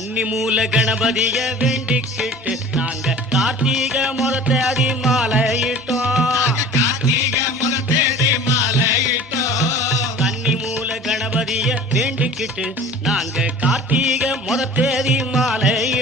கன்னி மூல கணபதிய வேண்டிக்கிட்டு நாங்க கார்த்திகை முறத்தேதி மாலையிட்டோம். கன்னி மூல கணபதிய வேண்டிக்கிட்டு நாங்க கார்த்திகை முறத்தேதி மாலையிட்டோம்.